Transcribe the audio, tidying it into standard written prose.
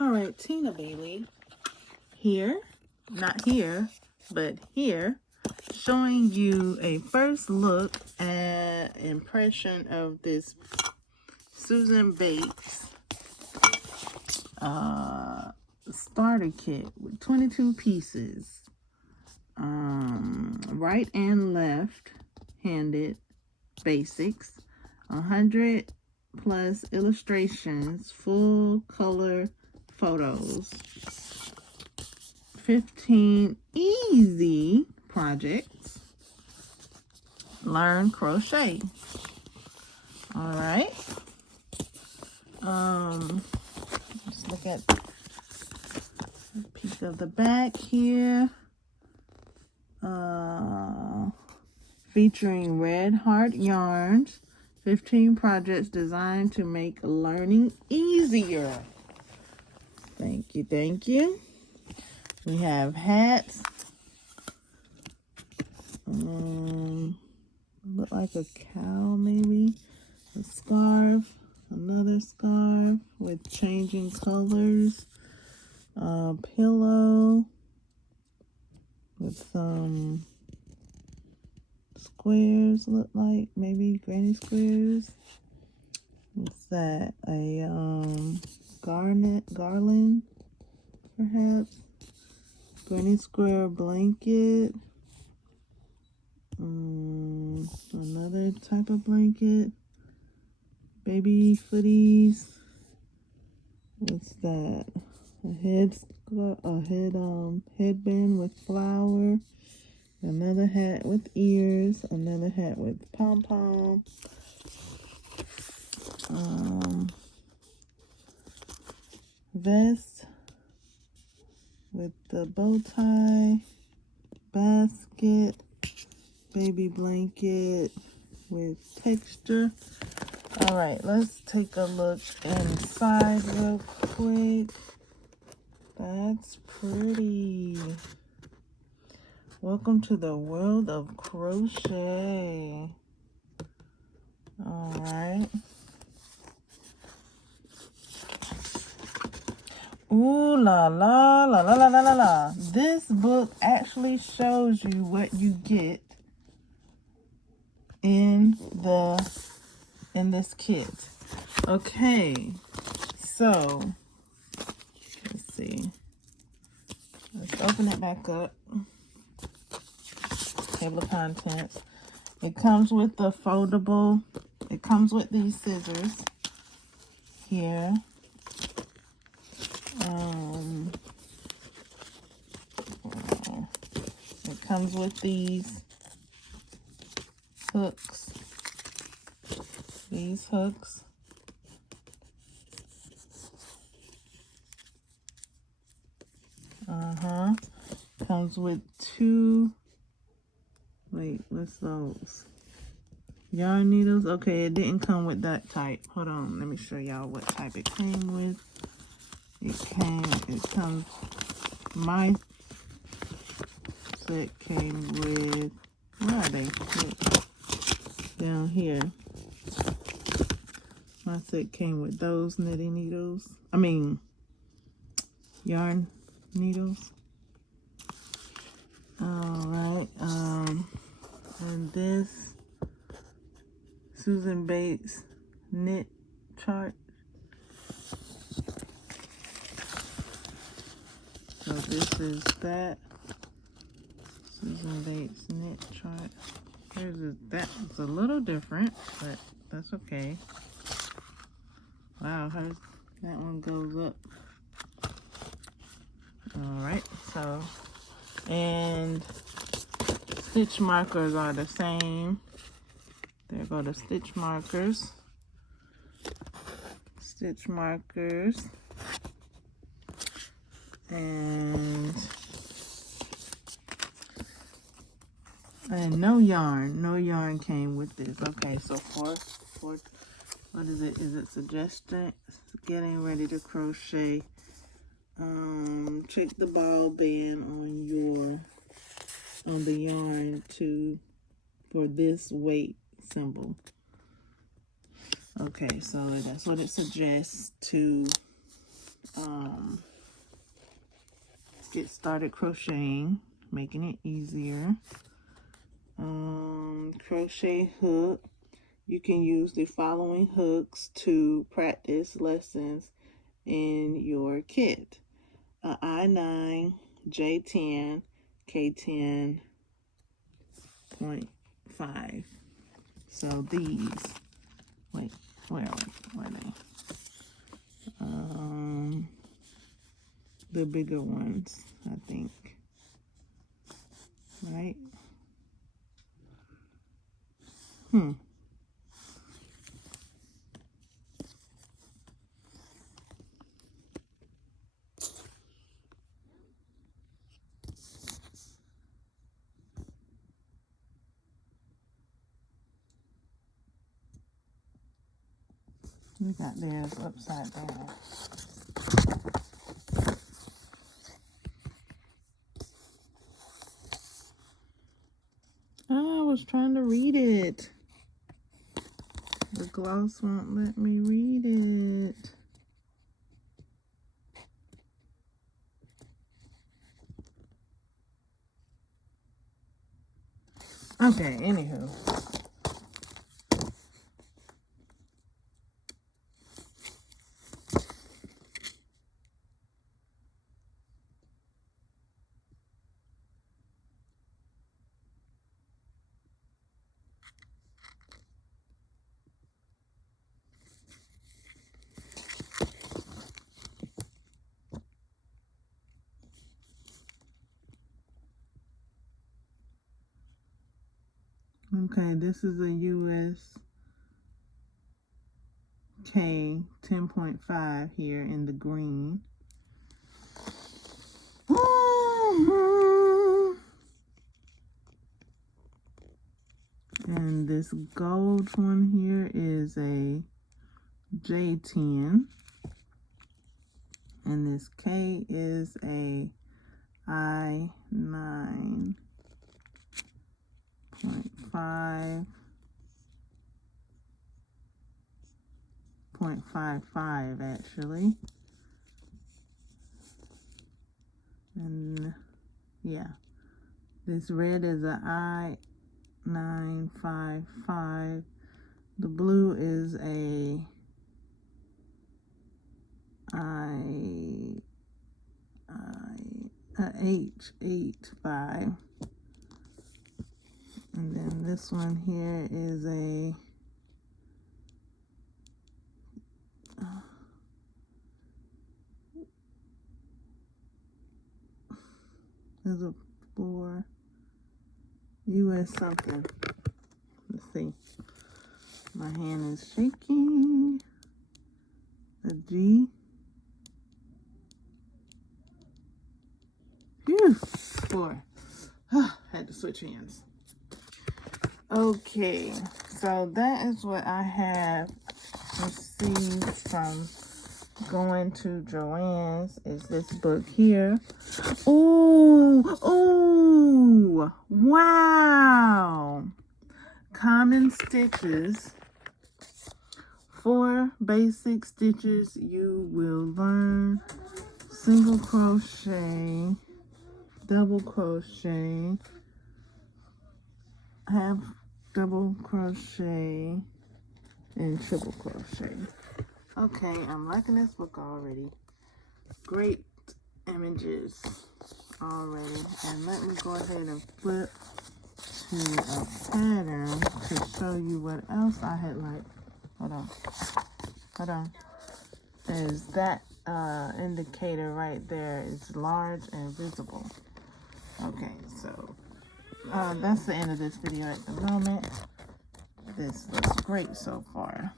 All right, Tina Bailey here, not here, but here, showing you a first look at impression of this Susan Bates starter kit with 22 pieces, right and left handed basics, 100 plus illustrations, full color photos, 15 easy projects, learn crochet. All right. Let's look at a peek of the back here. Featuring red heart yarns, 15 projects designed to make learning easier. Thank you, thank you. We have hats. Look like a cow maybe. A scarf, another scarf with changing colors. A pillow with some squares, look like maybe granny squares. What's that? A garland perhaps. Granny square blanket. Another type of blanket. Baby footies. What's that? A headband with flower. Another hat with ears. Another hat with pom-pom. Vest with the bow tie. Basket. Baby blanket with texture. All right, let's take a look inside real quick. That's pretty. Welcome to the world of crochet. All right. Ooh la la la la la la la la. This book actually shows you what you get in this kit. Okay, so let's see. Let's open it back up. Table of contents. It comes with the foldable. It comes with these scissors here. It comes with these hooks. These hooks. Comes with two. Wait, what's those? Yarn needles. Okay, it didn't come with that type. Hold on, let me show y'all what type it came with. My set came with, where are they? Down here. My set came with those knitting needles. Yarn needles. Alright, and this Susan Bates knit chart. So this is that Susan Bates knit chart. That's a little different, but that's okay. Wow, that one goes up. Alright, so, and stitch markers are the same. There go the stitch markers. Stitch markers. And no yarn came with this. Okay, so for what is it? Is it suggestion? Getting ready to crochet. Check the ball band on the yarn for this weight symbol. Okay, so that's what it suggests to get started crocheting, making it easier. Crochet hook. You can use the following hooks to practice lessons in your kit. A I9, J10, K10.5. So these, wait, where are they? The bigger ones, I think, right? We got theirs upside down. I was trying to read it. The gloss won't let me read it. Okay, anywho. Okay, this is a US K 10.5 here in the green. And this gold one here is a J10. And this K is a I9.5. 0.55 actually, and yeah, this red is a I955. The blue is a H85, and then this one here is a there's a 4 US something. Let's see. My hand is shaking. A G. Phew. 4. Had to switch hands. Okay, so that is what I have received from going to Joann's, is this book here. Oh, wow. Common stitches. 4 basic stitches you will learn. Single crochet, double crochet, half double crochet, and triple crochet. Okay, I'm liking this book already. Great images already. And let me go ahead and flip to a pattern to show you what else I had liked. Hold on. Is that indicator right there is large and visible. Okay, so that's the end of this video at the moment. This looks great so far.